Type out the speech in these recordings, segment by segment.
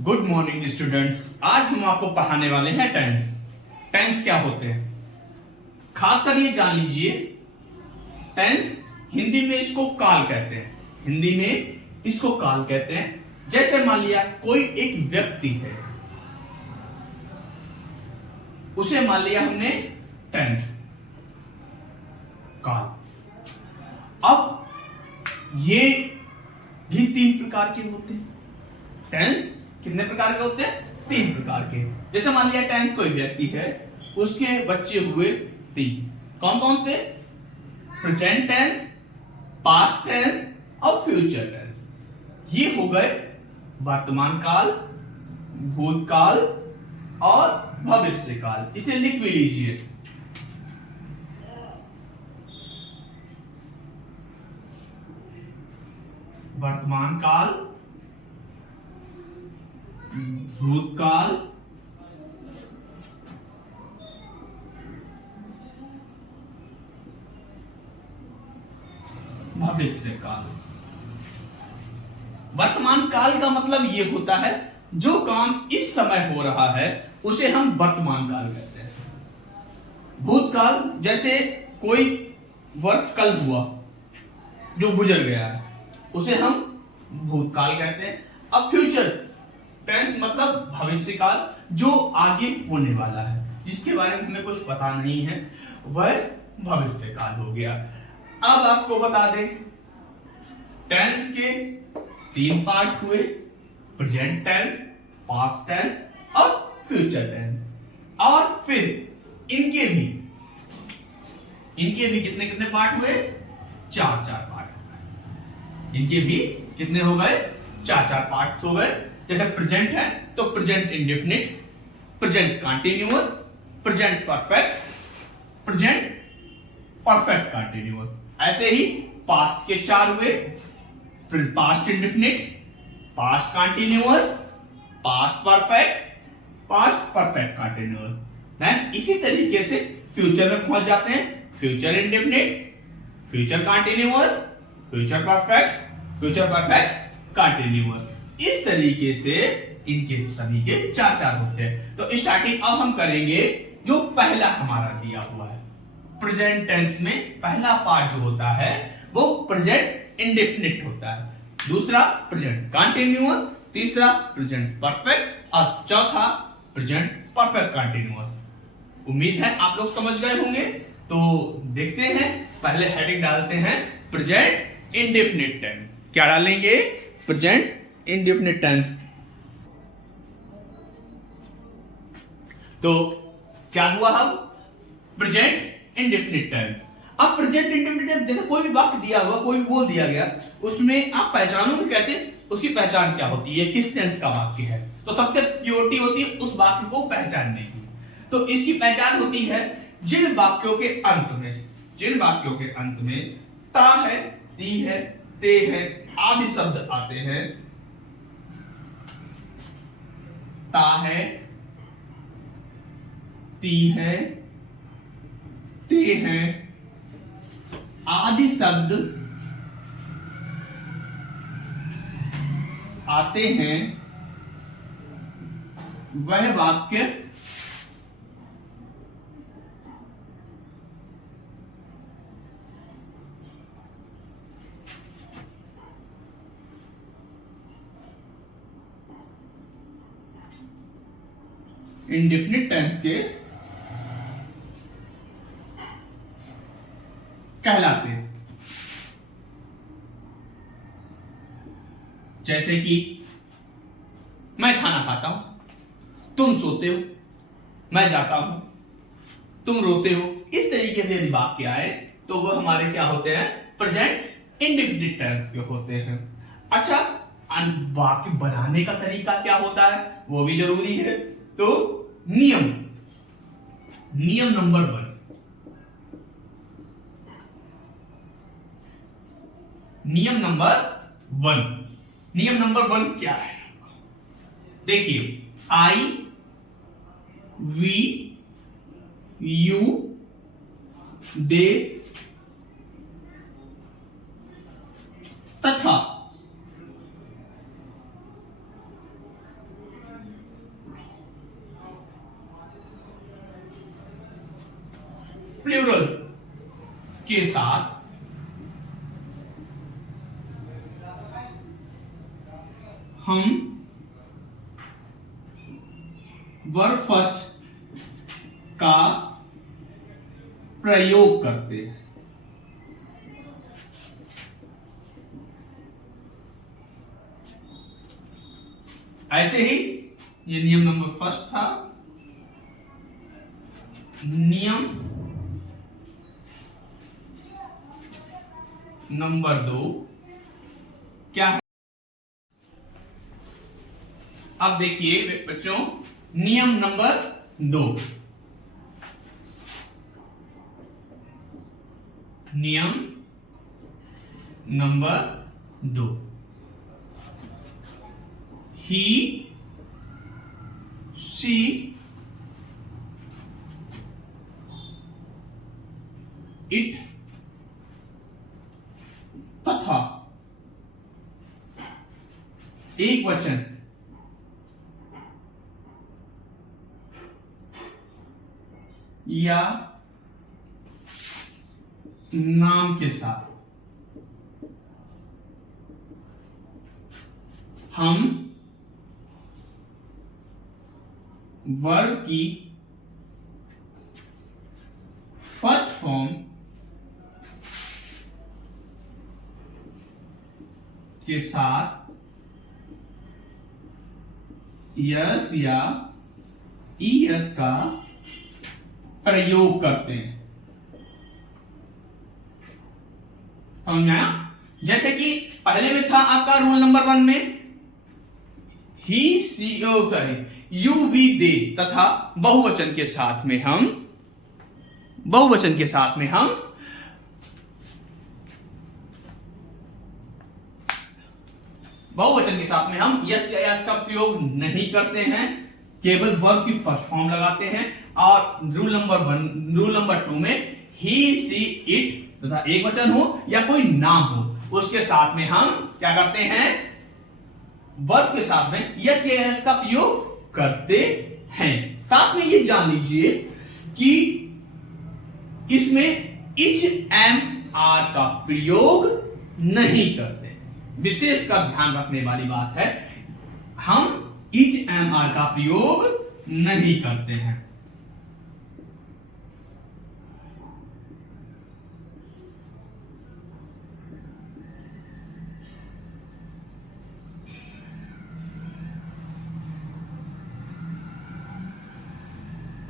Good morning students. आज हम आपको पढ़ाने वाले हैं टेंस। टेंस क्या होते हैं खासकर ये जान लीजिए। टेंस हिंदी में इसको काल कहते हैं। हिंदी में इसको काल कहते हैं। जैसे मान लिया कोई एक व्यक्ति है, उसे मान लिया हमने टेंस काल। अब ये भी 3 प्रकार के होते हैं। टेंस कितने प्रकार के होते हैं? 3 प्रकार के। जैसे मान लिया टेंस कोई व्यक्ति है, उसके बच्चे हुए 3। कौन कौन से? प्रेजेंट टेंस, पास्ट टेंस और फ्यूचर टेंस। ये हो गए वर्तमान काल, भूतकाल और भविष्य काल। इसे लिख भी लीजिए। वर्तमान काल, भूतकाल, भविष्य काल। वर्तमान काल का मतलब यह होता है जो काम इस समय हो रहा है उसे हम वर्तमान काल कहते हैं। भूतकाल जैसे कोई वर्क कल हुआ जो गुजर गया है, उसे हम भूतकाल कहते हैं। अब फ्यूचर टेंस मतलब भविष्य काल, जो आगे होने वाला है, जिसके बारे में हमें कुछ पता नहीं है, वह भविष्य काल हो गया। अब आपको बता दें टेंस के 3 पार्ट हुए, प्रेजेंट टेंस, पास्ट टेंस और फ्यूचर टेंस। और फिर इनके भी कितने कितने पार्ट हुए? 4 पार्ट। इनके भी कितने हो गए? 4 पार्ट्स हो गए। जैसे प्रेजेंट है तो present indefinite, present continuous, present perfect, present perfect continuous. ऐसे ही पास्ट के 4 हुए, past indefinite, past continuous, past perfect, past perfect continuous. Then इसी तरीके से फ्यूचर में पहुंच जाते हैं। Future indefinite, future continuous, future perfect, future perfect continuous. इस तरीके से इनके सभी के 4 होते हैं। तो स्टार्टिंग अब हम करेंगे जो पहला हमारा दिया हुआ है। प्रेजेंट टेंस में पहला पार्ट जो होता है वो प्रेजेंट इंडेफिनिट होता है, दूसरा प्रेजेंट कंटीन्यूअस, तीसरा प्रेजेंट परफेक्ट और चौथा प्रेजेंट परफेक्ट कंटीन्यूअस। उम्मीद है आप लोग समझ गए होंगे। तो देखते हैं, पहले हेडिंग डालते हैं प्रेजेंट इंडेफिनिट टेंस। क्या डालेंगे? Present indefinite tense. तो क्या हुआ? अब प्रेजेंट इंडेफिनिट टेंस। अब प्रेजेंट इंडेफिनिट टेंस जैसे कोई भी वाक्य दिया हुआ, कोई भी बोल दिया गया, उसमें आप पहचानोगे कैसे? उसकी पहचान क्या होती है? किस टेंस का वाक्य है? तो सबसे प्योरिटी होती है उस वाक्य को पहचानने की। तो इसकी पहचान होती है जिन वाक्यों के अंत में ता है, ती है, ते है आदि शब्द आते हैं। ता है, ती है, ते है आदि शब्द आते हैं, वह वाक्य इंडेफिनिट टेंस के कहलाते हैं। जैसे कि मैं खाना खाता हूं, तुम सोते हो, मैं जाता हूं, तुम रोते हो। इस तरीके से यदि वाक्य आए तो वो हमारे क्या होते हैं? प्रेजेंट इंडेफिनिट टेंस के होते हैं। अच्छा, वाक्य बनाने का तरीका क्या होता है वो भी जरूरी है। तो नियम नंबर 1। नियम नंबर 1 क्या है? देखिए, आई, वी, यू, दे तथा के साथ हम वर्ब फर्स्ट का प्रयोग करते हैं। ऐसे ही ये नियम नंबर फर्स्ट था। नियम नंबर 2 क्या है? अब देखिए बच्चों, नियम नंबर 2, नियम नंबर 2, ही सी इट तथा एक वचन या नाम के साथ हम वर्ब की फर्स्ट फॉर्म के साथ यस या ईएस का प्रयोग करते हैं। समझ में आया? जैसे कि पहले में था आपका रूल नंबर 1 में ही सी सॉरी यू वी दे तथा बहुवचन के साथ में हम यस या यस का प्रयोग नहीं करते हैं, केवल वर्ब की फर्स्ट फॉर्म लगाते हैं। और रूल नंबर 2 में ही सी इट तथा एक वचन हो या कोई नाम हो, उसके साथ में हम क्या करते हैं? वर्ब के साथ में यस या यस का प्रयोग करते हैं। साथ में ये जान लीजिए कि इसमें इच एम आर का प्रयोग नहीं करते। विशेष कर ध्यान रखने वाली बात है, हम इच एम आर का प्रयोग नहीं करते हैं।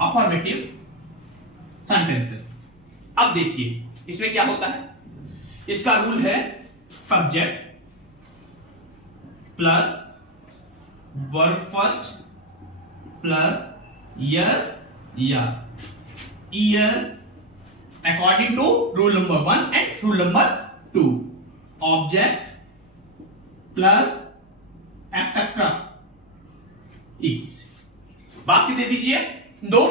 Affirmative sentences. अब देखिए इसमें क्या होता है, इसका रूल है subject plus verb first plus S या ES according to rule number 1 and rule number 2। Object plus etcetera वाक्य दे दीजिए 2।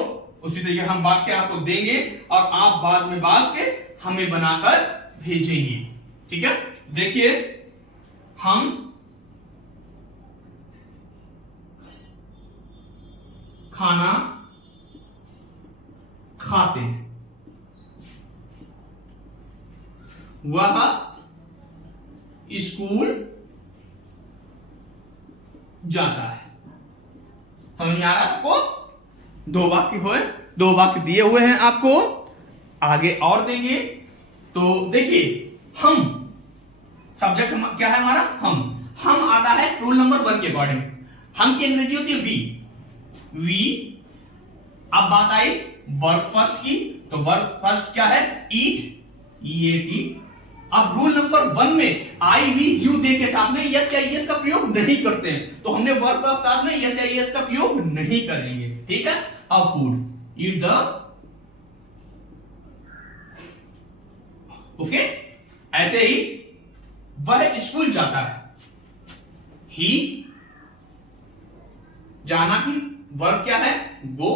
उसी तरीके हम वाक्य आपको देंगे और आप बाद में भाग के हमें बनाकर भेजेंगे। ठीक है, देखिए हम खाना खाते हैं, वह स्कूल जाता है। समझ में आ रहा है आपको? 2 वाक्य हुए, 2 वाक्य दिए हुए हैं आपको, आगे और देंगे। तो देखिए हम सब्जेक्ट क्या है हमारा? हम आता है रूल नंबर 1 के अकॉर्डिंग। हम की अंग्रेजी होती है वी। अब बात आई वर्ब फर्स्ट की, तो वर्ब फर्स्ट क्या है? ईट, ईएटी। अब रूल नंबर 1 में आई वी यू दे के साथ में यस या यस का प्रयोग नहीं करते हैं, तो हमने वर्ब के साथ में यस या यस का प्रयोग नहीं करेंगे। ठीक है, अब फूड, ईट द, ओके। ऐसे ही वह स्कूल जाता है, ही जाना की वर्ब क्या है? गो।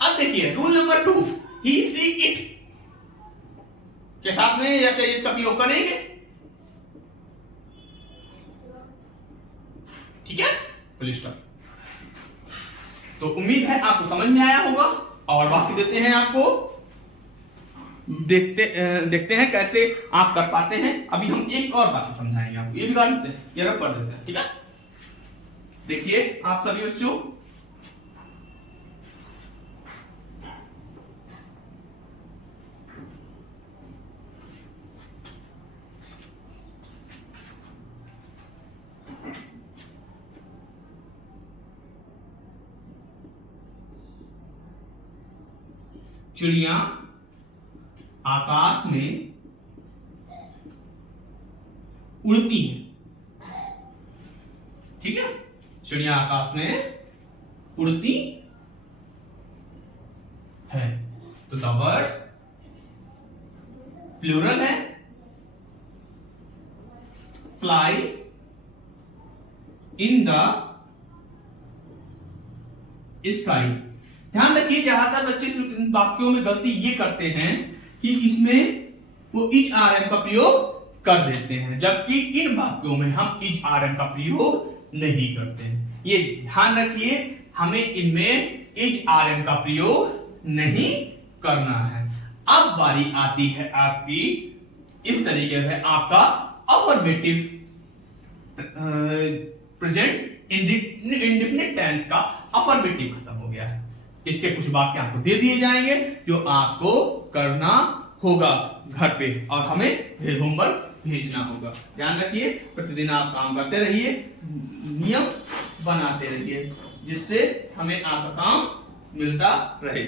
अब देखिए rule number 2, he she it के साथ में यस या यस का प्रयोग करेंगे। ठीक है, फुल स्टॉप। तो उम्मीद है आपको समझ में आया होगा। और वाक्य देते हैं आपको, देखते हैं कैसे आप कर पाते हैं। अभी हम एक और बात समझाएंगे आपको, ये भी कर देते हैं, ये रब कर देते हैं, ठीक है। देखिए आप सभी बच्चों, चिड़िया आकाश में उड़ती है, ठीक है। चिड़िया आकाश में उड़ती है, तो द बर्ड्स प्लूरल है, फ्लाई इन द स्काई। ध्यान रखिए, ज्यादातर बच्चे इन वाक्यों में गलती ये करते हैं कि इसमें वो इज आर एम का प्रयोग कर देते हैं, जबकि इन वाक्यों में हम इज आर एम का प्रयोग नहीं करते हैं। ये ध्यान रखिए, हमें इनमें इज आर एम का प्रयोग नहीं करना है। अब बारी आती है आपकी, इस तरीके से आपका अफर्मेटिव प्रेजेंट इंडेफिनिट टेंस का अफर्मेटिव खत्म हो गया है। इसके कुछ वाक्य आपको दे दिए जाएंगे जो आपको करना होगा घर पे, और हमें होमवर्क भेजना होगा। ध्यान रखिए, प्रतिदिन आप काम करते रहिए, नियम बनाते रहिए, जिससे हमें आपका काम मिलता रहे।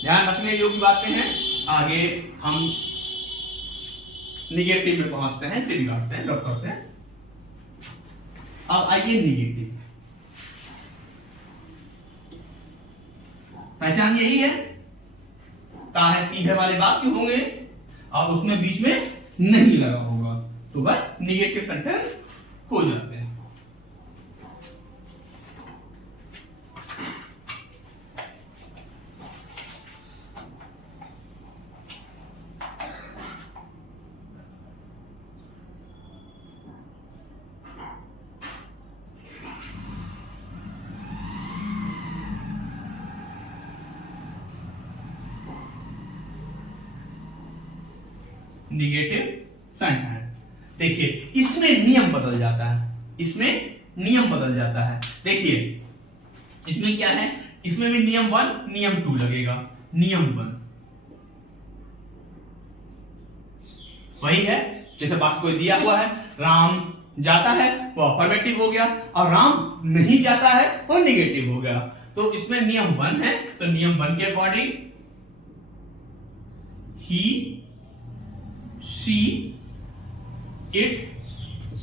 ध्यान रखने योग्य बातें हैं। आगे हम निगेटिव में पहुंचते हैं, सीधी बातें हैं, ड्रॉप करते हैं। अब आइए निगेटिव, पहचान यही है, ता है ती है वाले वाक्य होंगे और उसमें बीच में नहीं लगा होगा, तो वह निगेटिव सेंटेंस हो जाते हैं। निगेटिव सेंटेंस देखिए, इसमें नियम बदल जाता है, इसमें नियम बदल जाता है। देखिए इसमें क्या है, इसमें भी नियम 1 नियम 2 लगेगा। नियम 1 वही है जैसे वाक्य कोई दिया हुआ है, राम जाता है वो अफर्मेटिव हो गया, और राम नहीं जाता है वो निगेटिव हो गया। तो इसमें नियम 1 है, तो नियम 1 के अकॉर्डिंग ही, शी, इट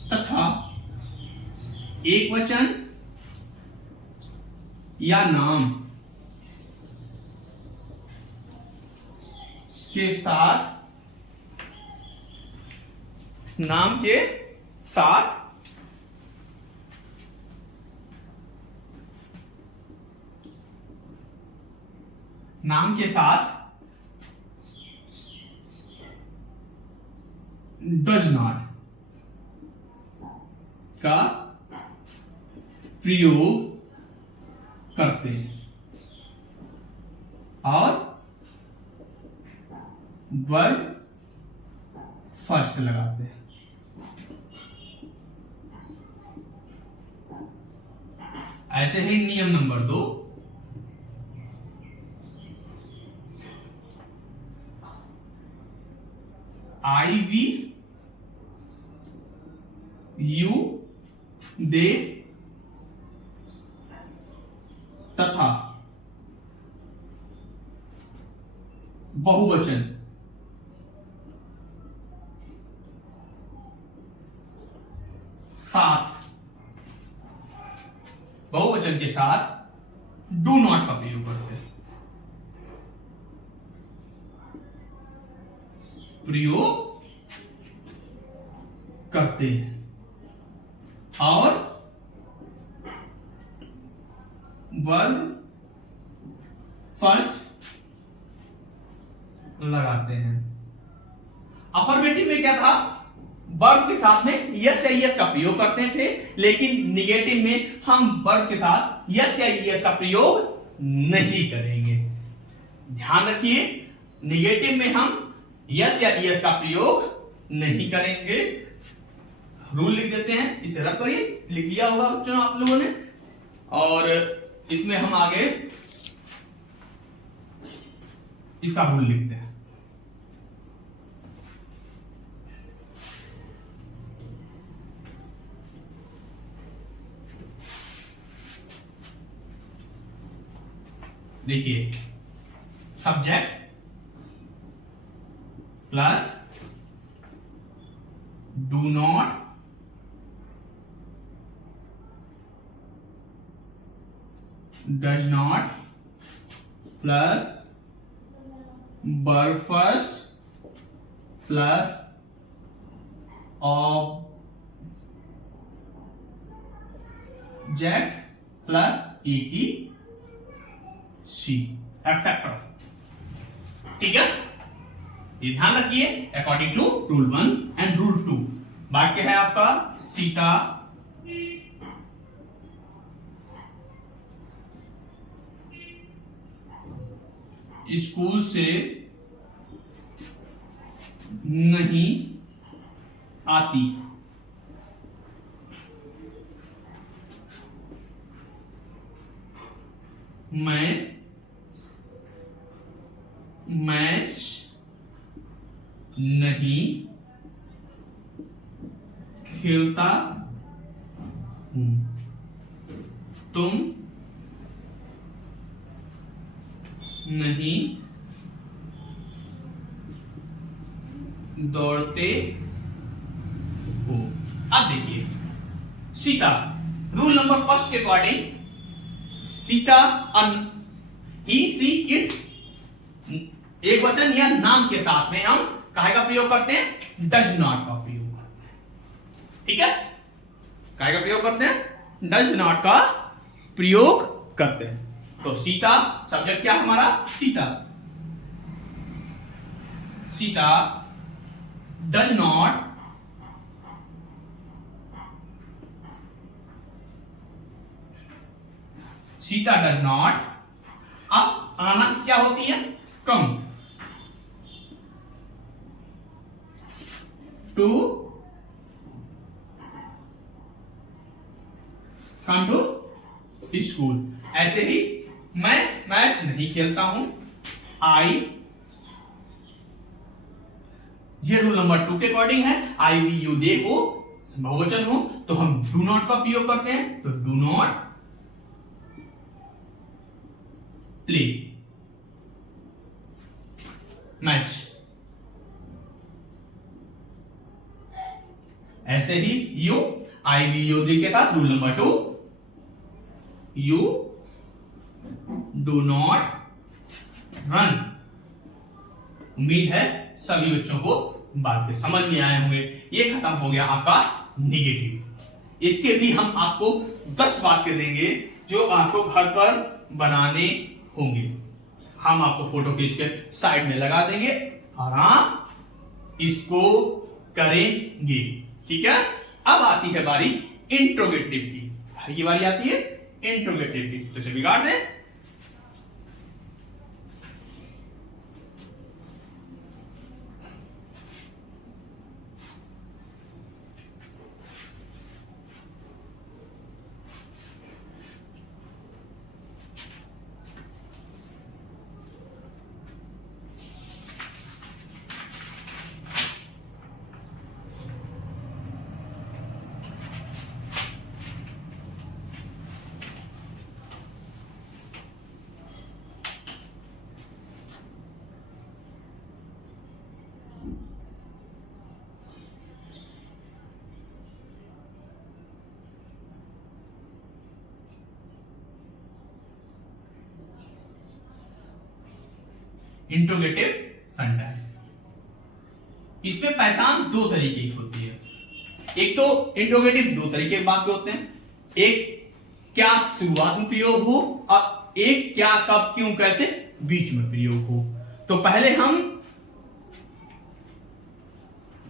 तथा एक वचन या नाम के साथ, नाम के साथ डज नॉट का प्रयोग करते हैं और वर्ब फर्स्ट लगाते हैं। ऐसे ही नियम नंबर 2, आई, वी, यू, दे तथा बहुवचन साथ, बहुवचन के साथ डू नॉट का प्रयोग करते हैं, और वर्ब फर्स्ट लगाते हैं। अफर्मेटिव में क्या था, वर्ब के साथ में यस या यस का प्रयोग करते थे, लेकिन निगेटिव में हम वर्ब के साथ यस या यस का प्रयोग नहीं करेंगे। ध्यान रखिए, निगेटिव में हम यस या ईएस का प्रयोग नहीं करेंगे। रूल लिख देते हैं, इसे रख करिए, लिख लिया होगा बच्चों आप लोगों ने। और इसमें हम आगे इसका रूल लिखते हैं। देखिए, subject plus do not does not plus verb first plus object plus ETC etcetera. ठीक है, ये ध्यान रखिए according to rule 1 and rule 2। वाक्य है आपका सीता स्कूल से नहीं आती। मैं मैच नहीं खेलता हूं। तुम नहीं दौड़ते हो। अब देखिए, सीता रूल नंबर फर्स्ट के according Sita he she it एक वचन या नाम के साथ में हम काहे का प्रयोग करते हैं? डज नॉट का प्रयोग करते हैं। ठीक है, काहे का प्रयोग करते हैं? डज नॉट का प्रयोग करते हैं। तो सीता सब्जेक्ट क्या हमारा? Sita. Sita does not Sita does not. अब आना क्या होती है? Come to school. ऐसे ही मैं मैच नहीं खेलता हूं। आई, ये रूल नंबर 2 के अकॉर्डिंग है। आई वी यू दे हो बहुवचन हो तो हम डू नॉट का प्रयोग करते हैं। तो डू नॉट प्ले मैच। ऐसे ही you, I we you they के साथ rule number 2, you do not run. उम्मीद है सभी बच्चों को बातें समझ में आए होंगे। ये खत्म हो गया आपका निगेटिव। इसके भी हम आपको 10 वाक्य देंगे जो आपको घर पर बनाने होंगे। हम आपको फोटो खींच के साइड में लगा देंगे और आप इसको करेंगे। ठीक है, अब आती है बारी इंट्रोगेटिव की। ये बारी आती है इंट्रोगेटिव की, तो चलिए बिगाड़ दें। इंट्रोगेटिव सेंटेंस, इसमें पहचान 2 तरीके की होती है। एक तो इंट्रोगेटिव 2 तरीके के वाक्य होते हैं। एक क्या शुरुआत में प्रयोग हो और एक क्या कब क्यों कैसे बीच में प्रयोग हो। तो पहले हम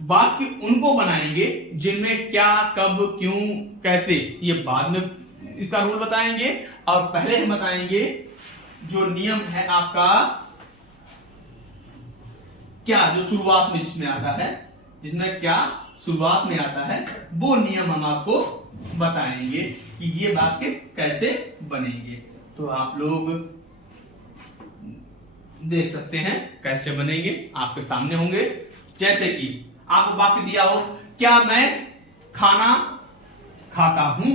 वाक्य उनको बनाएंगे जिनमें क्या कब क्यों कैसे ये बाद में इसका रूल बताएंगे। और पहले हम बताएंगे जो नियम है आपका क्या जो शुरुआत में जिसमें आता है, जिसमें क्या शुरुआत में आता है, वो नियम हम आपको बताएंगे कि ये वाक्य कैसे बनेंगे। तो आप लोग देख सकते हैं कैसे बनेंगे, आपके सामने होंगे। जैसे कि आपको वाक्य दिया हो, क्या मैं खाना खाता हूं,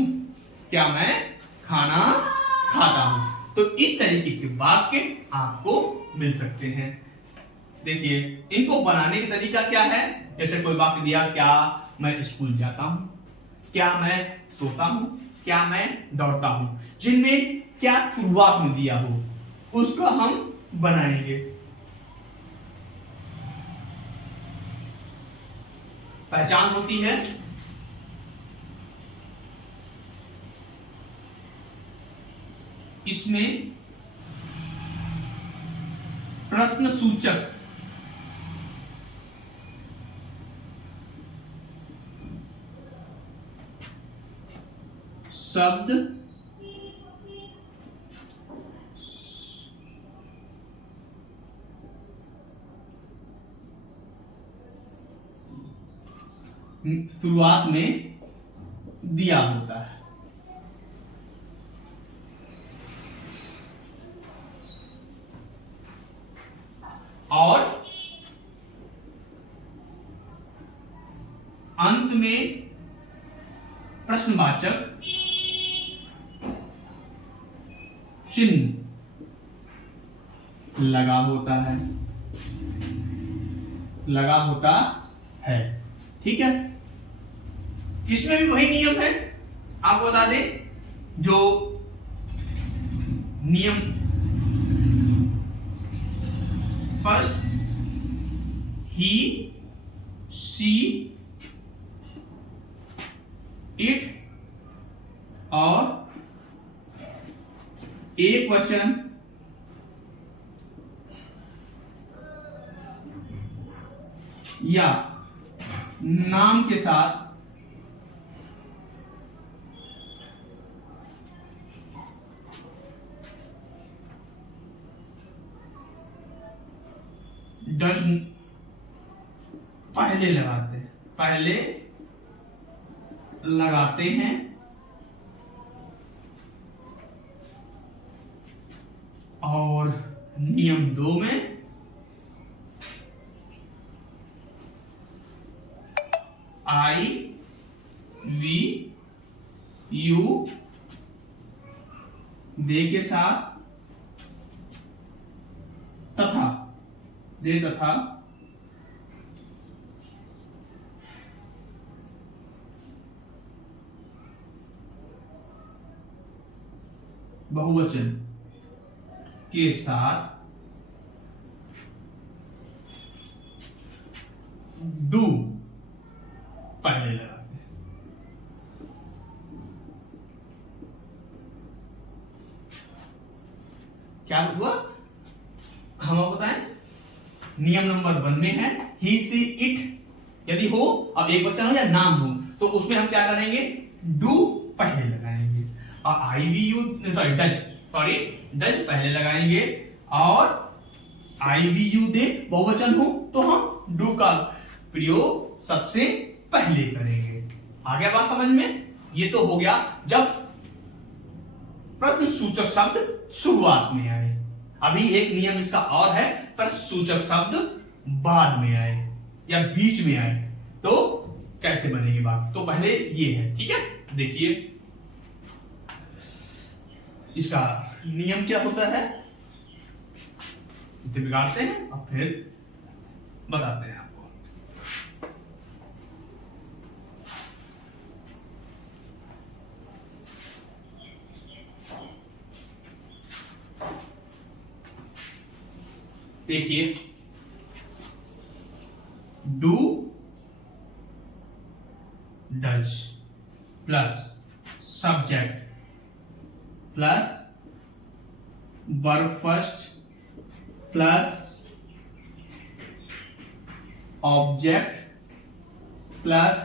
क्या मैं खाना खाता हूं। तो इस तरीके के वाक्य आपको मिल सकते हैं। देखिए इनको बनाने का तरीका क्या है। जैसे कोई वाक्य दिया, क्या मैं स्कूल जाता हूं, क्या मैं सोता हूं, क्या मैं दौड़ता हूं, जिनमें क्या शुरुआत में दिया हो उसका हम बनाएंगे। पहचान होती है इसमें प्रश्न सूचक शब्द शुरुआत में दिया होता है। और अंत में प्रश्नवाचक चिन्ह लगा होता है, लगा होता है। ठीक है, इसमें भी वही नियम है, आपको बता दें जो नियम फर्स्ट ही सी इट और एक वचन या नाम के साथ डज पहले लगाते हैं और नियम 2 में आई वी यू दे के साथ तथा दे तथा बहुवचन के साथ डू पहले लगाते हैं। क्या हुआ हम आपको बताएं, नियम नंबर 1 में है ही सी इट, यदि हो अब एक वचन हो या नाम हो तो उसमें हम क्या करेंगे, डू पहले लगाएंगे और आई वी यू डज पहले लगाएंगे और आई वी यू दे बहुवचन हो तो हम डू का प्रयोग सबसे पहले करेंगे। आ गया बात समझ में। ये तो हो गया जब प्रश्न सूचक शब्द शुरुआत में आए। अभी एक नियम इसका और है, प्रश्न सूचक शब्द बाद में आए या बीच में आए तो कैसे बनेगी बात। तो पहले ये है, ठीक है। देखिए इसका नियम क्या होता है, इसे बिगाड़ते हैं और फिर बताते हैं आपको। देखिए do does plus subject plus verb first plus object plus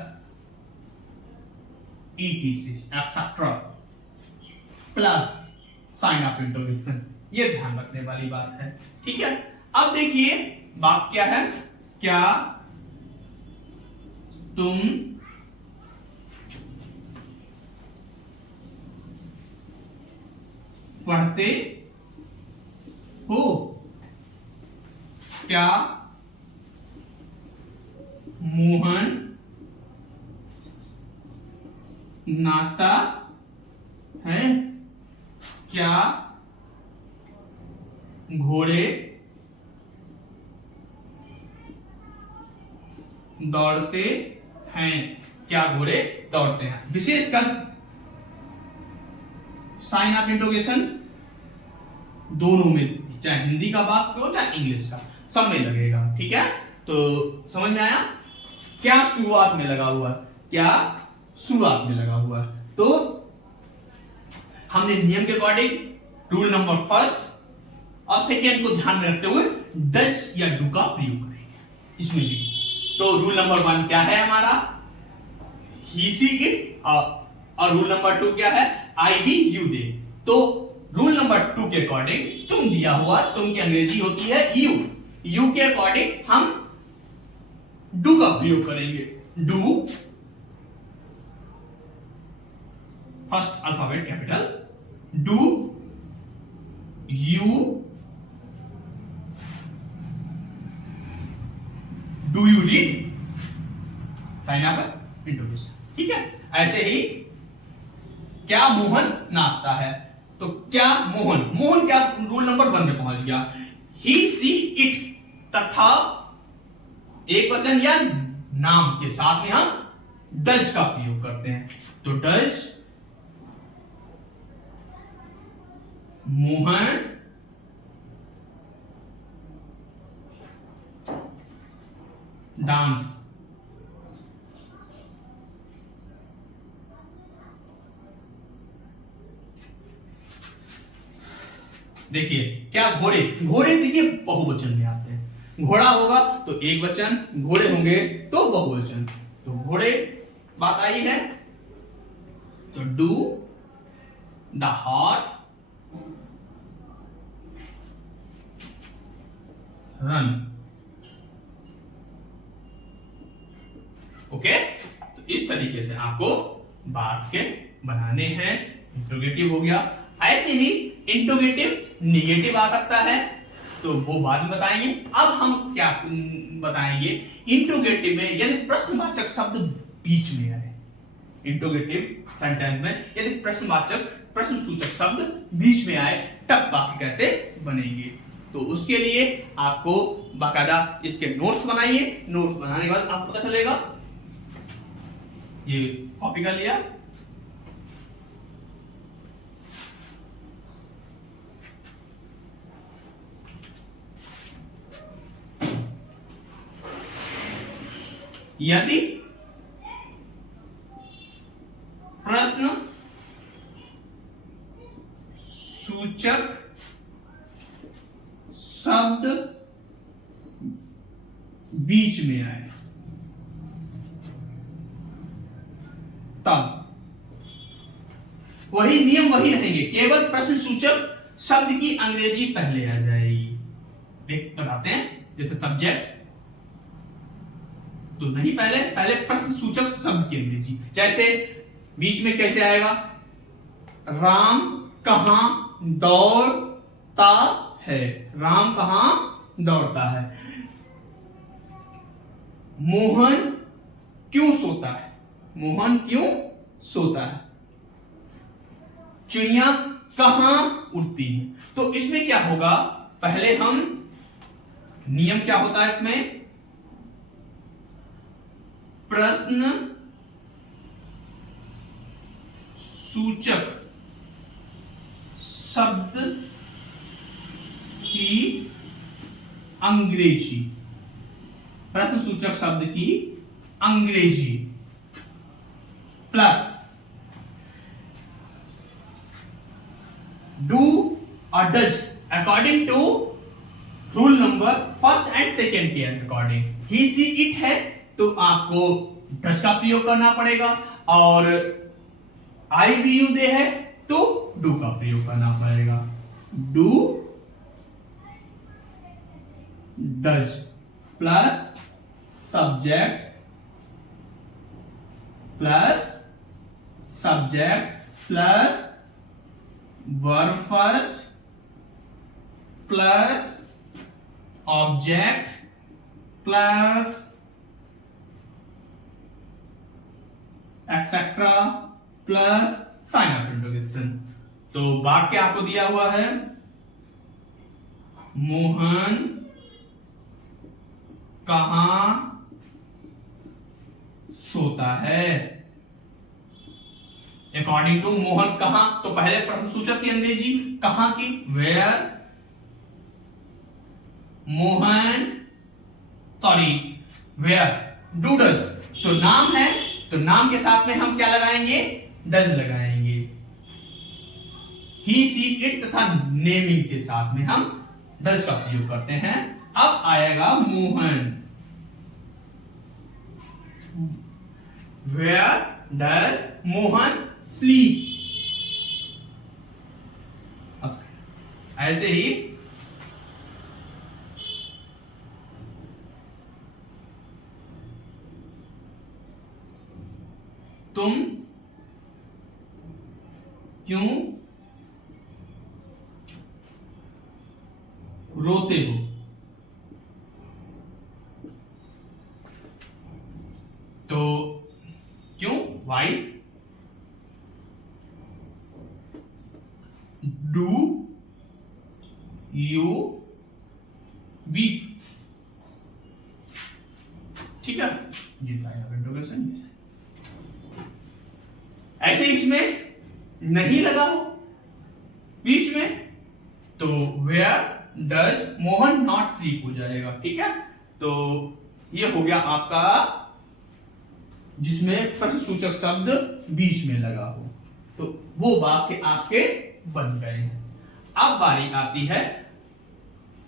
etc etcetera plus sign of interrogation. ये ध्यान रखने वाली बात है, ठीक है। अब देखिए बात क्या है, क्या तुम पढ़ते हो? क्या मोहन नाश्ता है? क्या घोड़े दौड़ते हैं? क्या घोड़े दौड़ते हैं? विशेषकर साइन ऑफ इंटरोगेशन दोनों में, चाहे हिंदी का वाक्य हो चाहे इंग्लिश का, सब में लगेगा। ठीक है, तो समझ में आया? क्या शुरुआत में लगा हुआ है, क्या शुरुआत में लगा हुआ है। तो हमने नियम के अकॉर्डिंग रूल नंबर फर्स्ट और सेकेंड को ध्यान में रखते हुए डज या डू का प्रयोग करेंगे इसमें भी। तो रूल नंबर 1 क्या है हमारा? ही सी इट, और रूल नंबर 2 क्या है? आई बी यू दे। तो रूल नंबर 2 के अकॉर्डिंग तुम दिया हुआ, तुम की अंग्रेजी होती है यू, यू के अकॉर्डिंग हम डू का प्रयोग करेंगे। Do, first alphabet capital, do you read, sign of interrogation. ठीक है, ऐसे ही क्या मोहन नाचता है, तो क्या मोहन, मोहन क्या रूल नंबर 1 में पहुंच गया। ही सी इट तथा एक वचन या नाम के साथ में हम डज का प्रयोग करते हैं। तो डज मोहन डांस, देखिए क्या घोड़े, घोड़े देखिए बहुवचन में आते हैं। घोड़ा होगा तो एक वचन, घोड़े होंगे तो बहुवचन। तो घोड़े बात आई है, तो do the horse run. Okay, तो इस तरीके से आपको बात के बनाने हैं। इंट्रोगेटिव हो गया। ऐसे ही इंट्रोगेटिव निगेटिव आ सकता है, तो वो बाद में बताएंगे। अब हम क्या बताएंगे, इंट्रोगेटिव में यदि प्रश्नवाचक शब्द बीच में आए, इंट्रोगेटिव सेंटेंस में यदि प्रश्नवाचक प्रश्न सूचक शब्द बीच में आए, तब वाक्य कैसे बनेंगे। तो उसके लिए आपको बाकायदा इसके नोट्स बनाइए। नोट्स बनाने के बाद आपको पता चलेगा। ये कॉपी कर लिया, यदि प्रश्न सूचक शब्द बीच में आए, तब वही नियम वही रहेंगे, केवल प्रश्न सूचक शब्द की अंग्रेजी पहले आ जाएगी। देख बताते हैं, जैसे सब्जेक्ट तो नहीं, पहले प्रश्न सूचक शब्द की अंग्रेजी। जैसे बीच में कैसे आएगा, राम कहां दौड़ता है, राम कहां दौड़ता है। मोहन क्यों सोता है, मोहन क्यों सोता है। चिड़िया कहां उड़ती है। तो इसमें क्या होगा, पहले हम, नियम क्या होता है इसमें, प्रश्न सूचक शब्द की अंग्रेजी, प्रश्न सूचक शब्द की अंग्रेजी प्लस डू और does according to rule number first and second के अकॉर्डिंग। ही सी इट है तो आपको डज का प्रयोग करना पड़ेगा, और आई वी यू दे है तो डू का प्रयोग करना पड़ेगा। Do does plus subject plus verb first plus object plus etcetera plus sign of interrogation. तो वाक्य आपको दिया हुआ है, मोहन कहां सोता है। अकॉर्डिंग टू मोहन कहां, तो पहले प्रश्नसूचक की अंग्रेजी कहां की, where Mohan, sorry where do does, तो नाम है तो नाम के साथ में हम क्या लगाएंगे, डज लगाएंगे। ही सी इट तथा नेमिंग के साथ में हम डज का प्रयोग करते हैं। अब आएगा Mohan, where does Mohan sleep. ऐसे ही तुम क्यों रोते हो, तो क्यों, वाई, डू यू वीक, ठीक है, ये साइन ऑफ इंटरोगेशन। ऐसे इसमें नहीं लगा हो बीच में, तो where does Mohan not sleep हो जाएगा, ठीक है। तो ये हो गया आपका जिसमें प्रश्नसूचक शब्द बीच में लगा हो, तो वो वाक्य आपके बन गए हैं। अब बारी आती है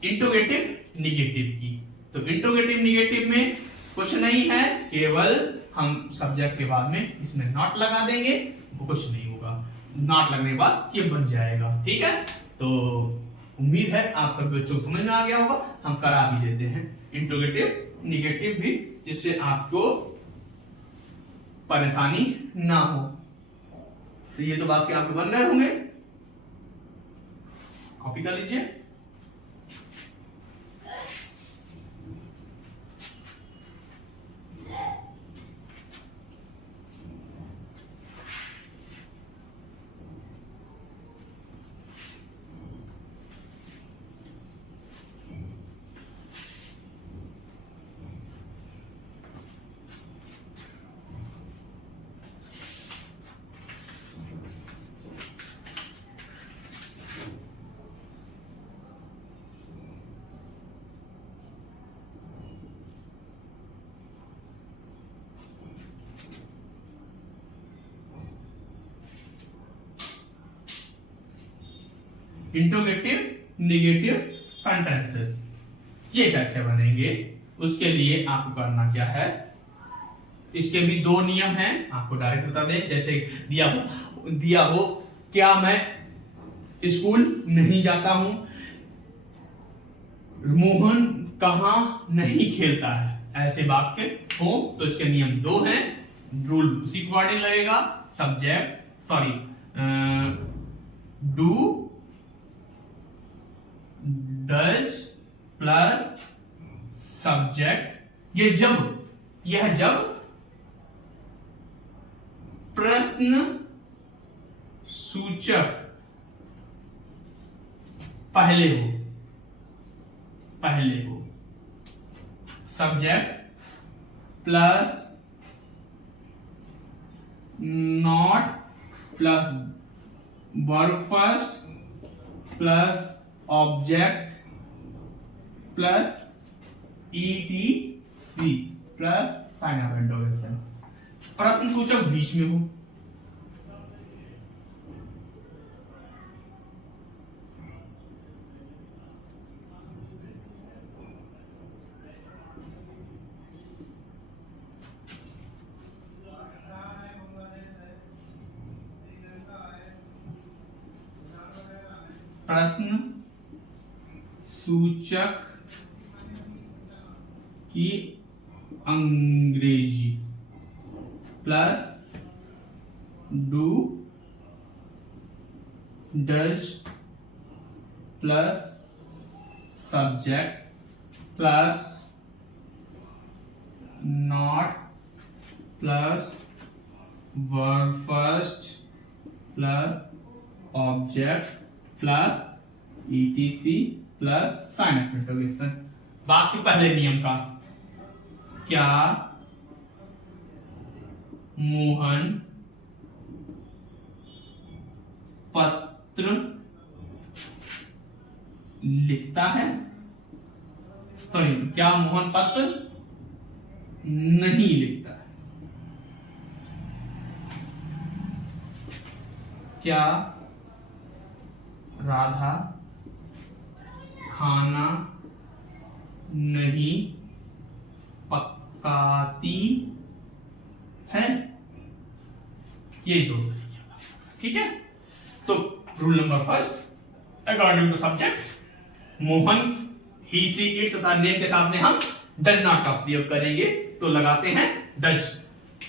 इंट्रोगेटिव निगेटिव की। तो इंट्रोगेटिव निगेटिव में कुछ नहीं है, केवल हम सब्जेक्ट के बाद में इसमें नॉट लगा देंगे, वो कुछ नहीं होगा, नॉट लगने के बाद ये बन जाएगा, ठीक है। तो उम्मीद है आप सब बच्चों को समझ में आ गया होगा। हम करा भी देते हैं इंट्रोगेटिव निगेटिव भी, जिससे आपको परेशानी ना हो। तो ये तो वाक्य आपके बन गए होंगे, कॉपी कर लीजिए। इंट्रोगेटिव निगेटिव सेंटेंसेस ये कैसे बनेंगे, उसके लिए आपको करना क्या है, इसके भी दो नियम हैं, आपको डायरेक्ट बता दें। जैसे दिया हो क्या मैं स्कूल नहीं जाता हूं, मोहन कहां नहीं खेलता है, ऐसे वाक्य हो तो इसके नियम दो हैं, रूल उसी के अकॉर्डिंग लगेगा। Subject sorry do does plus subject, यह जब प्रश्न सूचक पहले हो, subject plus not plus verb first plus object plus ETC plus sign of interrogation, प्रश्न सूचक बीच में हो। प्रश्न सूचक की अंग्रेजी plus do does plus subject plus not plus verb first plus object plus etc plus sign of interrogation. बाकी पहले नियम का, क्या मोहन पत्र लिखता है? सॉरी, क्या मोहन पत्र नहीं लिखता है? क्या राधा खाना नहीं पकाती है? ये दो तरीके, ठीक है। तो rule number first, according to subject Mohan he she it तथा नेम के सामने हम डज नॉट का प्रयोग करेंगे, तो लगाते हैं does.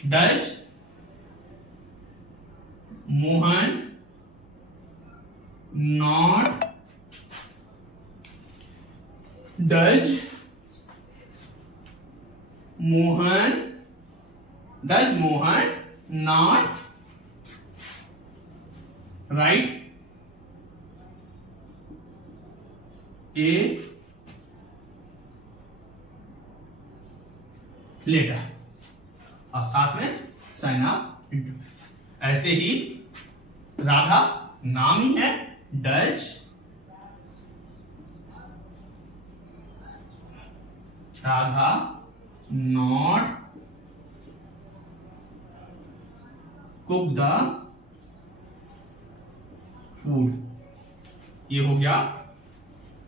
Does Mohan not, does Mohan not write a letter, और साथ में साइन ऑफ इंटरोगेशन। ऐसे ही राधा नाम ही है, does Radha not cook the food, ये हो गया।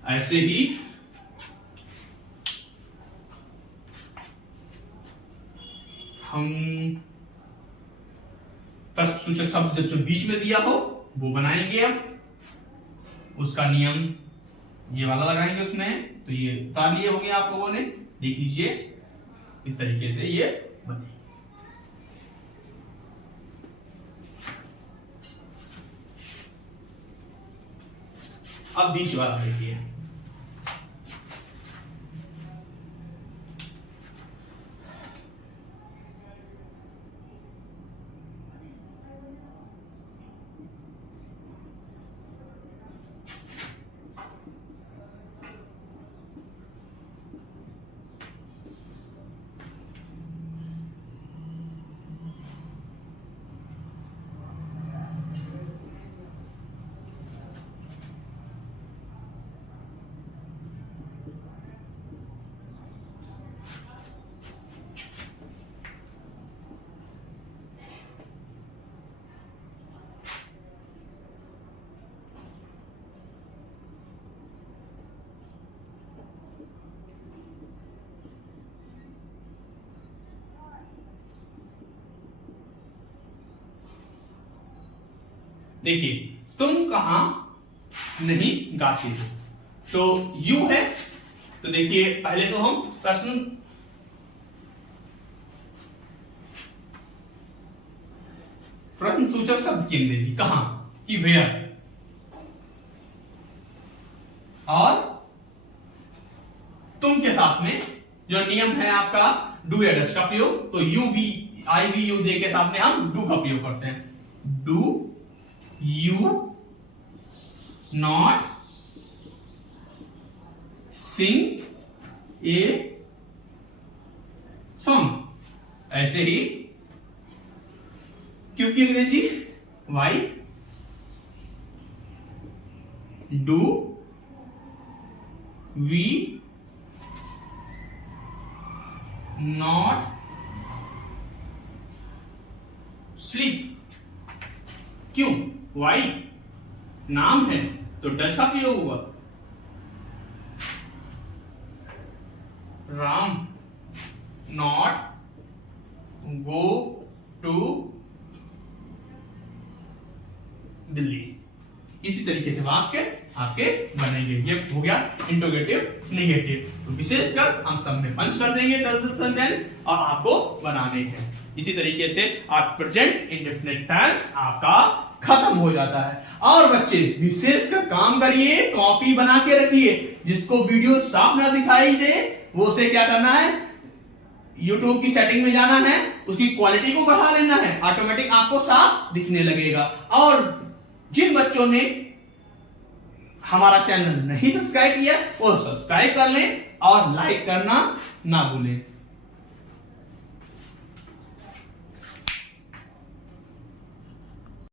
ऐसे ही हम प्रश्नसूचक शब्द जब बीच में दिया हो वो बनाएंगे। अब उसका नियम ये वाला लगाएंगे उसमें, तो ये उतार लिए होंगे आप लोगों ने, देख लीजिए इस तरीके से ये बने। अब बीच वाला देखिए, देखिए तुम कहां नहीं गाते हो, तो यू है। तो देखिए पहले तो हम प्रश्न सूचक शब्द की अंग्रेजी कहां कि वेयर, और तुम के साथ में जो नियम है आपका डू या डज का प्रयोग, तो यू भी आई भी यू दे के साथ में हम डू का प्रयोग करते हैं। Do you not sing a song, ऐसे ही क्योंकि अंग्रेजी why, do we not sleep, क्यों, वाई नाम है तो डज का प्रयोग हुआ। Ram not go to Delhi, इसी तरीके से वाक्य आपके बनेंगे। ये हो गया इंट्रोगेटिव नेगेटिव। तो विशेषकर हम सब में पंच कर देंगे 10 टेंस और आपको बनाने हैं। इसी तरीके से आप प्रेजेंट इंडेफिनिट टेंस आपका खत्म हो जाता है। और बच्चे विशेषकर काम करिए, कॉपी बना के रखिए। जिसको वीडियो साफ ना दिखाई दे वो उसे क्या करना है, YouTube की सेटिंग में जाना है, उसकी क्वालिटी को बढ़ा लेना है, ऑटोमेटिक आपको साफ दिखने लगेगा। और जिन बच्चों ने हमारा चैनल नहीं सब्सक्राइब किया वो सब्सक्राइब कर लें और लाइक करना ना भूलें।